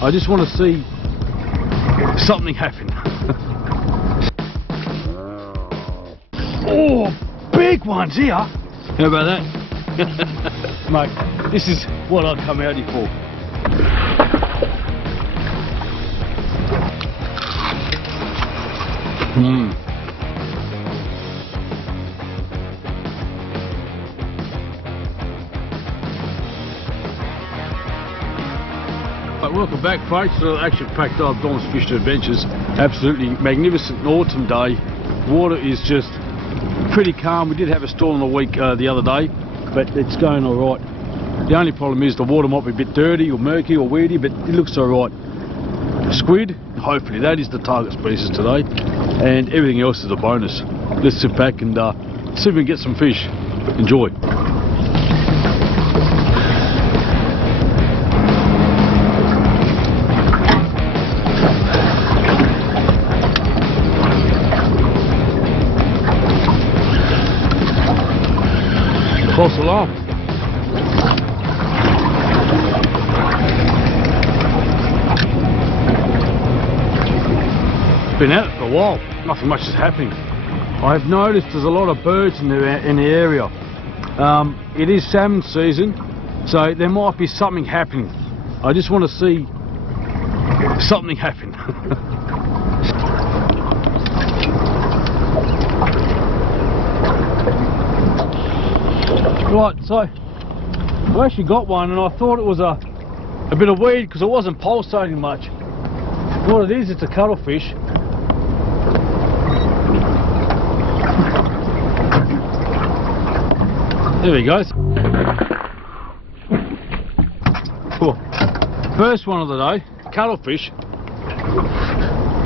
I just want to see something happen. Oh, big ones here. How about that? Mate, this is what I'd come out here for. Welcome back, folks, to the action-packed Don's Fishing Adventures. Absolutely magnificent autumn day. Water is just pretty calm. We did have a storm on the week the other day, but it's going all right. The only problem is the water might be a bit dirty or murky or weedy, but it looks all right. Squid, hopefully that is the target species today, and everything else is a bonus. Let's sit back and see if we can get some fish. Enjoy. False alarm. Been at it for a while. Nothing much is happening. I've noticed there's a lot of birds in the area. It is salmon season, so there might be something happening. I just want to see something happen. Right, so I actually got one, and I thought it was a bit of weed because it wasn't pulsating much. What it is, it's a cuttlefish. There we go. Cool. First one of the day, cuttlefish.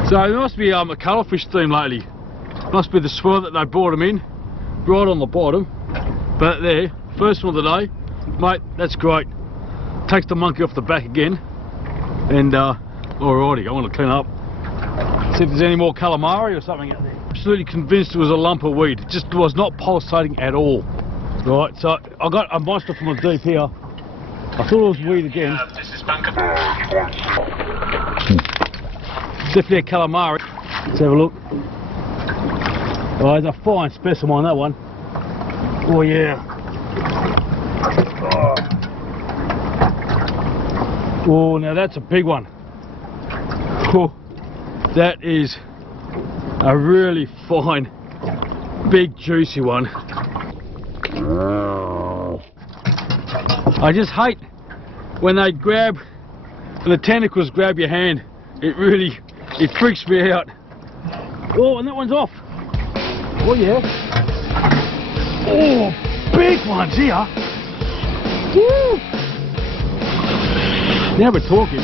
So there must be a cuttlefish theme lately. Must be the swell that they brought them in, right on the bottom. But there, first one of the day, mate, that's great. Takes the monkey off the back again. And alrighty, I want to clean up. See if there's any more calamari or something out there. Absolutely convinced it was a lump of weed. It just was not pulsating at all. Right, so I got a monster from the deep here. I thought it was weed again. This is bunker. Definitely a calamari. Let's have a look. Oh, there's a fine specimen on that one. Oh yeah. Oh, now that's a big one. Oh, that is a really fine, big, juicy one. I just hate when they grab, when the tentacles grab your hand. It freaks me out. Oh, and that one's off. Oh yeah. Oh, big ones here. Woo! Now we're talking.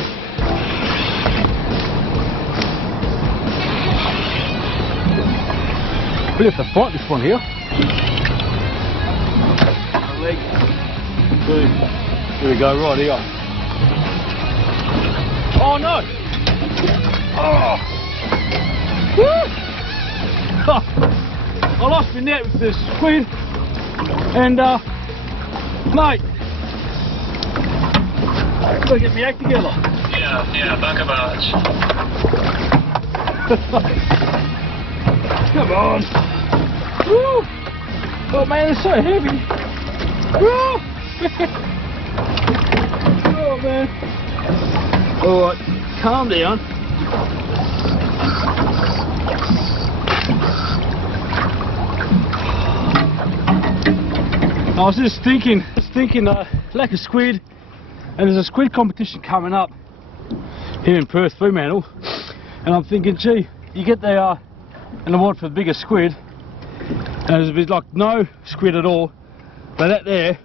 We have to fight this one here. Leg. Boom. Here we go, right here. Oh no! Oh! Woo! Oh. I lost my net with this squid, and mate, gotta get my act together. Yeah, bunker barge. Come on. Woo! Oh man, it's so heavy. Woo! Oh man. Alright, calm down. I was just thinking, lack of squid, and there's a squid competition coming up here in Perth, Fremantle, and I'm thinking, gee, you get there and I want for the biggest squid, and there's like no squid at all, but that there,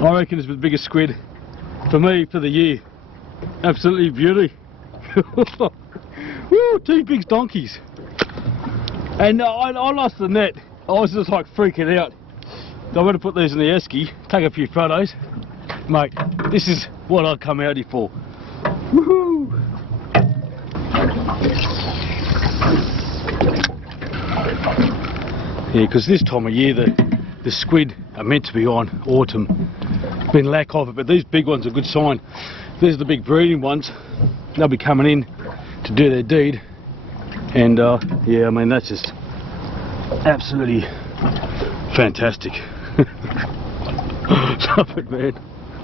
I reckon is the biggest squid for me for the year. Absolutely beauty. Woo, two big donkeys. And I lost the net. I was just like freaking out. So I'm going to put these in the esky, take a few photos. Mate, this is what I'd come out here for. Woohoo! Yeah, because this time of year the squid are meant to be on autumn. Been lack of it, but these big ones are a good sign. These are the big breeding ones. They'll be coming in to do their deed. And yeah, I mean, that's just absolutely fantastic. Stop it, man.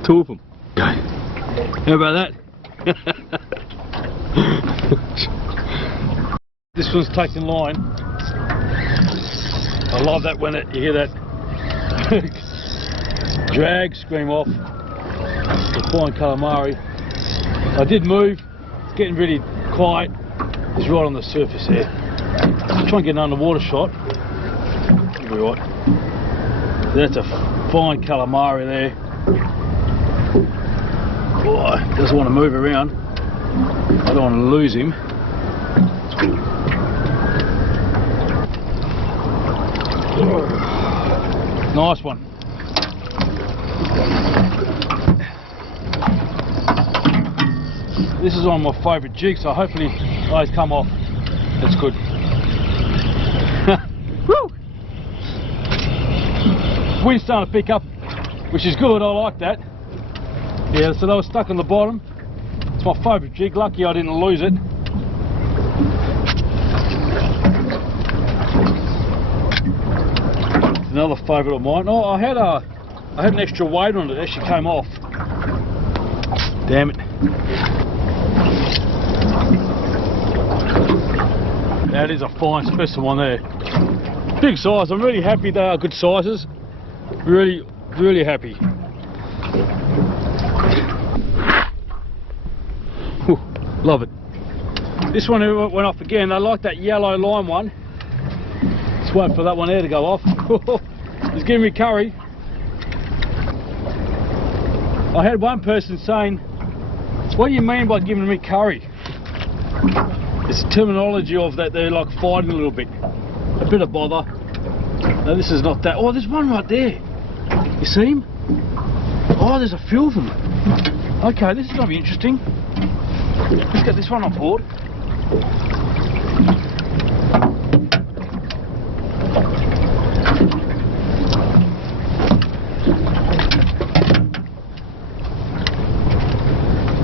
Two of them. How about that? This one's taking line. I love that when you hear that drag scream off the fine calamari. I did move. It's getting really quiet. It's right on the surface there. I'll try and get an underwater shot. You'll be right. That's a fine calamari there. Oh, doesn't want to move around. I don't want to lose him. Nice one. This is one of my favourite jigs, so hopefully those come off. That's good. Woo! Wind's starting to pick up, which is good. I like that. Yeah, so they were stuck on the bottom. It's my favourite jig. Lucky I didn't lose it. It's another favourite of mine. Oh, I had an extra weight on it. It actually came off. Damn it. That is a fine specimen there. Big size. I'm really happy they are good sizes. Really, really happy. Whew, love it. This one went off again. I like that yellow lime one. Just waiting for that one there to go off. It's giving me curry. I had one person saying, "What do you mean by giving me curry?" It's the terminology of that they're like fighting a little bit. A bit of bother. No, this is not that. Oh, there's one right there. You see him? Oh, there's a few of them. Okay, this is going to be interesting. Let's get this one on board.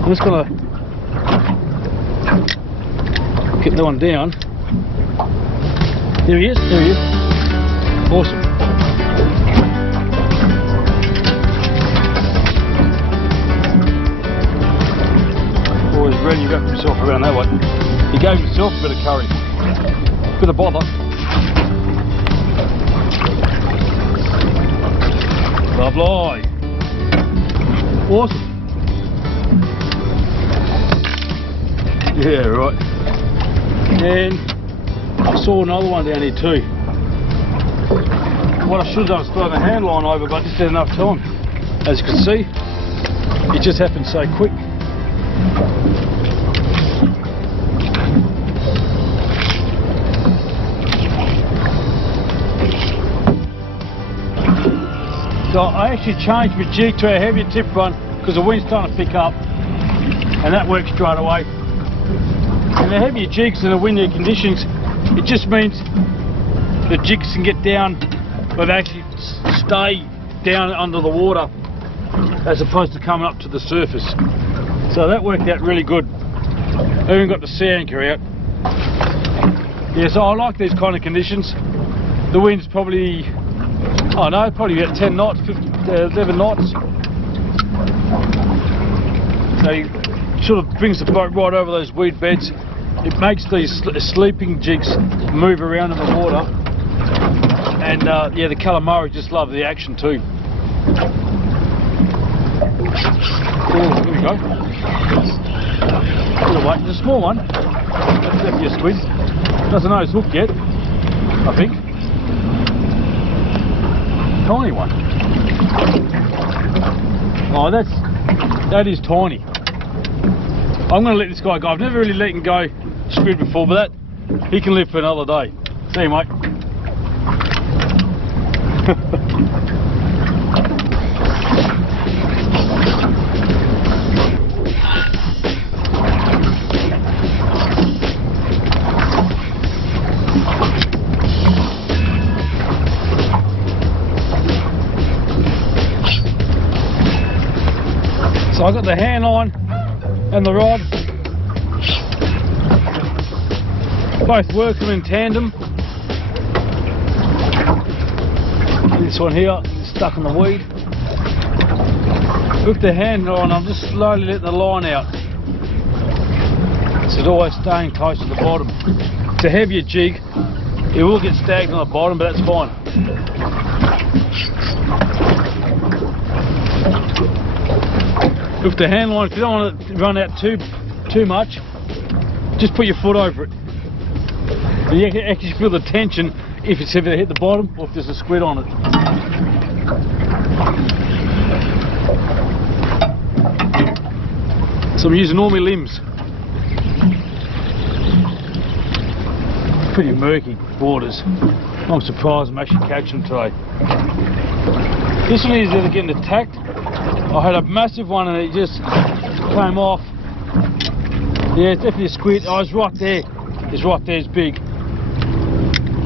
I'm just going to get that one down. There he is, there he is. Awesome. Oh, he's really wrapped himself around that one. He gave himself a bit of curry. Bit of bother. Lovely. Awesome. Yeah, right. And I saw another one down here too. What I should have done is throw the hand line over, but I just didn't have enough time. As you can see, it just happened so quick. So I actually changed my jig to a heavier tip run because the wind's starting to pick up, and that works straight away. And the heavier jigs in the windier conditions, it just means the jigs can get down, but they actually stay down under the water as opposed to coming up to the surface. So that worked out really good. I even got the sea anchor out. Yeah, so I like these kind of conditions. The wind's probably, I don't know, probably about 10 knots, 11 knots. So it sort of brings the boat right over those weed beds. It makes these sleeping jigs move around in the water, and yeah, the calamari just love the action too. Oh, here we go. Wait, there's a small one. That's definitely a squid. Doesn't know it's hooked yet, I think. Tiny one. Oh, that is tiny. I'm going to let this guy go. I've never really let him go squid before, but he can live for another day. See you, mate. So I got the hand line and the rod. Both working in tandem. This one here is stuck in the weed. With the handle on, I'm just slowly letting the line out. So it's always staying close to the bottom. It's a heavier jig. It will get stagnant on the bottom, but that's fine. With the hand line, if you don't want to run out too much, just put your foot over it. And you can actually feel the tension if it's ever hit the bottom or if there's a squid on it. So I'm using all my limbs. Pretty murky waters. I'm surprised I'm actually catching them today. This one is either getting attacked. I had a massive one and it just came off. Yeah, it's definitely a squid. Oh, it's right there. It's right there, it's big.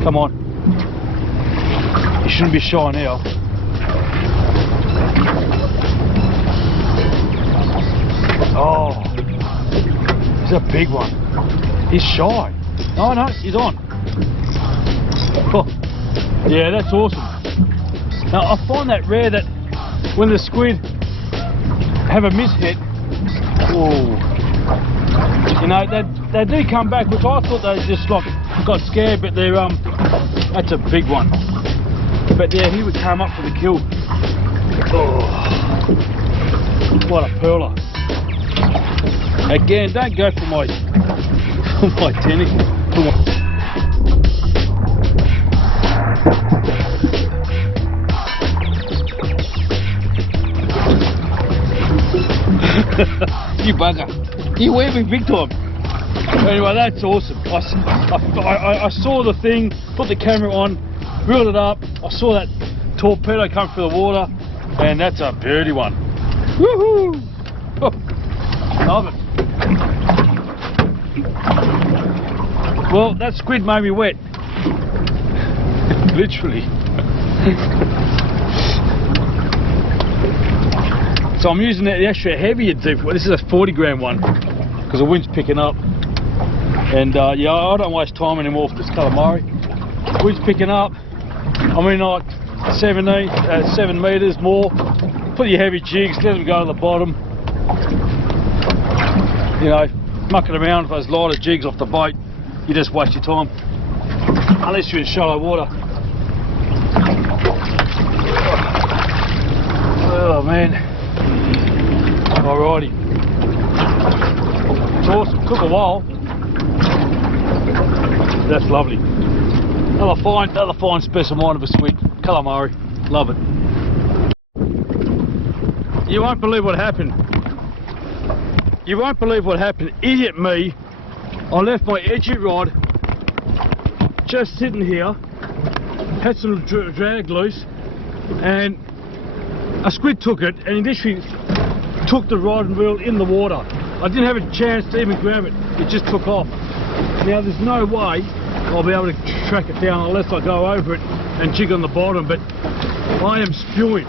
Come on. You shouldn't be shy now. Oh, it's a big one. He's shy. Oh no, he's on. Oh, yeah, that's awesome. Now I find that rare that when the squid have a mishit, oh, you know, they do come back, which I thought they just like got scared, but they're that's a big one. But yeah, he would come up for the kill. Oh, what a pearler. Again, don't go for my tentacle. You bugger. You wear me big time. Anyway, that's awesome. I saw the thing, put the camera on, reeled it up. I saw that torpedo come through the water, and that's a beauty one. Woohoo! Oh, love it. Well, that squid made me wet. Literally. So I'm using the extra heavier deep. This is a 40 gram one because the wind's picking up. And yeah, I don't waste time anymore with this calamari. Wind's picking up. I mean, like 7 meters more. Put your heavy jigs, let them go to the bottom. You know, mucking around with those lighter jigs off the boat, you just waste your time. Unless you're in shallow water. Oh man. Alrighty. It's awesome. Took a while. That's lovely. Another fine specimen of a squid. Calamari. Love it. You won't believe what happened. You won't believe what happened. Idiot me. I left my edgy rod just sitting here. Had some drag loose, and a squid took it and he literally took the rod and reel in the water. I didn't have a chance to even grab it. It just took off. Now there's no way I'll be able to track it down unless I go over it and jig on the bottom, but I am spewing.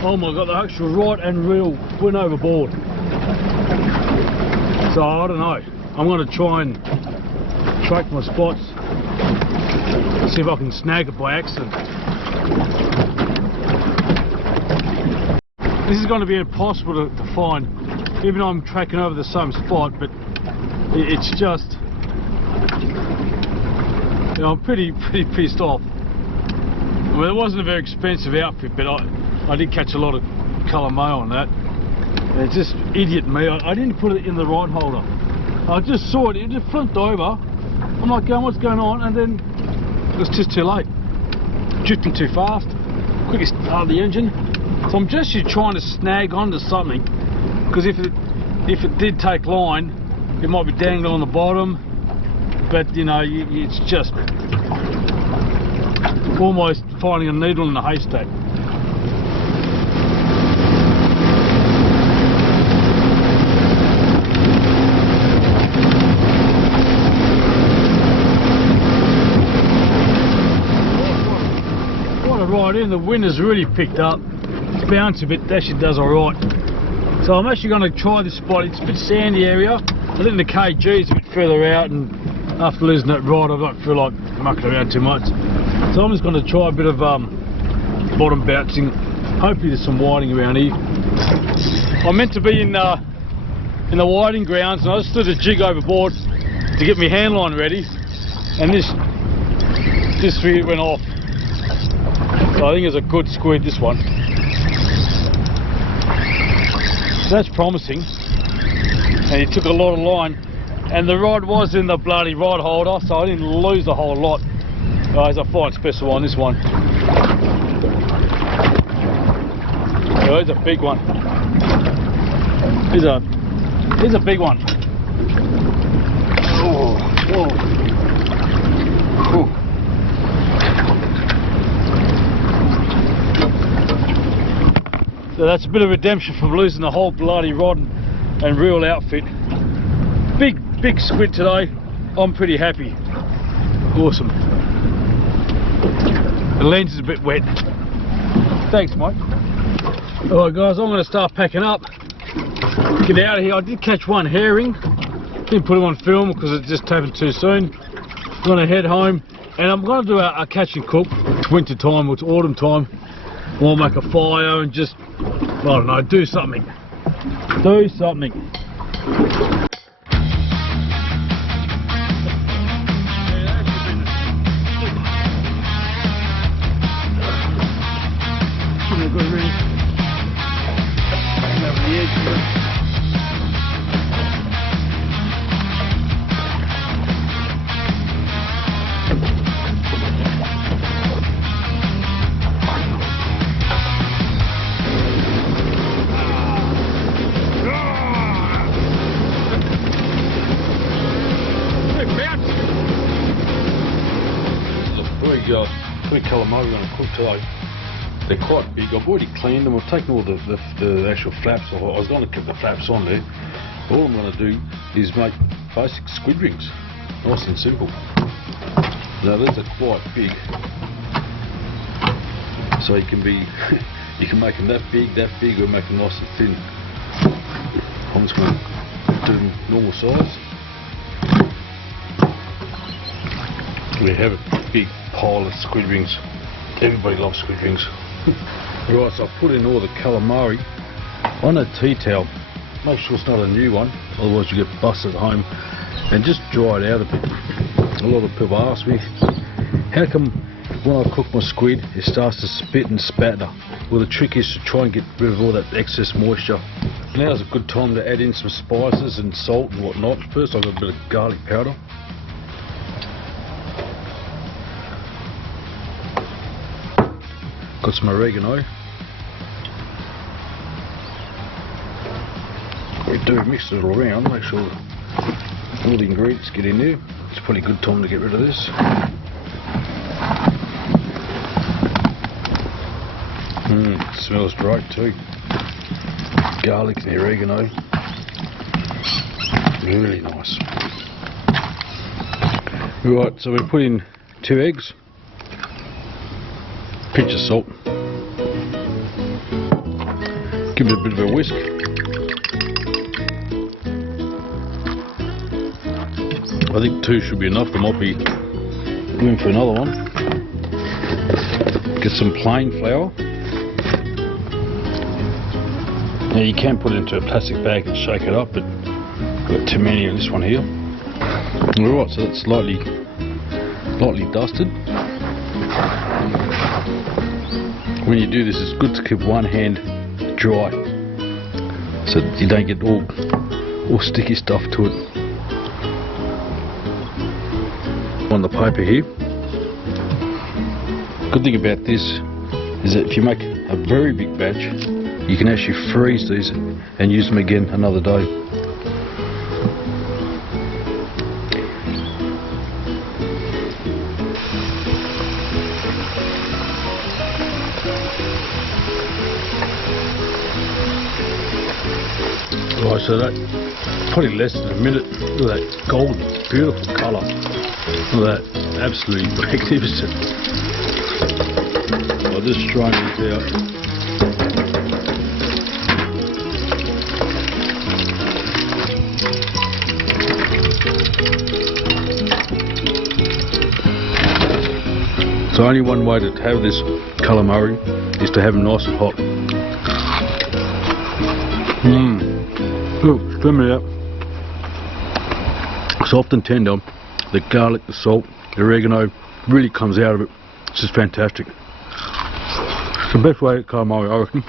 Oh my god, the actual rod and reel went overboard. So I don't know. I'm going to try and track my spots. See if I can snag it by accident. This is going to be impossible to find, even though I'm tracking over the same spot, but it's just, you know, I'm pretty pissed off. Well, it wasn't a very expensive outfit, but I did catch a lot of calamari on that. And it's just idiot me. I didn't put it in the rod holder. I just saw it. It just flipped over. I'm like, going, what's going on? And then it was just too late. Drifting too fast. Quickly start the engine. So I'm just trying to snag onto something, because if it did take line, it might be dangling on the bottom. But you know, it's just almost finding a needle in a haystack. What a ride in! The wind has really picked up. It's bounced a bit. That shit does alright. So I'm actually going to try this spot. It's a bit sandy area. I think the KG is a bit further out, and after losing that rod I don't feel like mucking around too much. So I'm just going to try a bit of bottom bouncing. Hopefully there's some whiting around here. I'm meant to be in the whiting grounds, and I just threw the jig overboard to get my hand line ready, and this here went off. So I think it's a good squid, this one. That's promising, and he took a lot of line, and the rod was in the bloody rod holder, so I didn't lose a whole lot. There's a fine special on this one. There's a big one. Here's a big one. Oh, whoa. Whew. So that's a bit of redemption from losing the whole bloody rod and reel outfit. Big squid today. I'm pretty happy. Awesome. The lens is a bit wet. Thanks, mate. Alright guys, I'm going to start packing up. Get out of here. I did catch one herring. Didn't put him on film because it just happened too soon. I'm going to head home, and I'm going to do a catch and cook. It's winter time, or it's autumn time. We'll make a fire and just, I don't know, do something. Do something. Three calamari we're going to cook today. They're quite big. I've already cleaned them. I've taken all the actual flaps off. I was going to keep the flaps on there. All I'm going to do is make basic squid rings. Nice and simple. Now these are quite big. So you can make them that big, or make them nice and thin. I'm just going to do them normal size. We have a big pile of squid rings. Everybody loves squid rings. Right, so I put in all the calamari on a tea towel. Make sure it's not a new one, otherwise you get busted at home. And just dry it out a bit. A lot of people ask me, how come when I cook my squid it starts to spit and spatter? Well, the trick is to try and get rid of all that excess moisture. Now's a good time to add in some spices and salt and whatnot. First I've got a bit of garlic powder. Got some oregano. We do mix it all around, make sure all the ingredients get in there. It's a pretty good time to get rid of this. It smells great too. Garlic and the oregano. Really nice. Right, so we put in 2 eggs. Pinch of salt. Give it a bit of a whisk. I think 2 should be enough. There might be room for another one. Get some plain flour. Now you can put it into a plastic bag and shake it up, but I've got too many of this one here. Alright, so that's lightly dusted. When you do this, it's good to keep one hand dry so that you don't get all sticky stuff to it. On the paper here, good thing about this is that if you make a very big batch, you can actually freeze these and use them again another day. Right, so that probably less than a minute. Look at that golden, beautiful colour. Look at that, absolutely magnificent. I'll just strain these out. So only one way to have this calamari is to have them nice and hot. Oh, spin it out. Soft and tender. The garlic, the salt, the oregano really comes out of it. It's just fantastic. It's the best way to calamari, I reckon.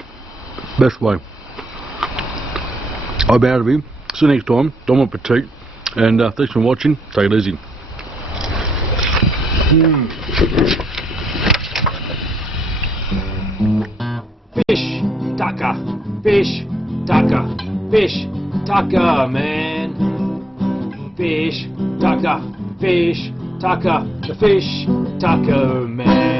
Best way. I'm out of here. See you next time. Bon appetit. And thanks for watching. Take it easy. Fish taco, fish taco, fish taco, man. Fish taco, the fish taco, man.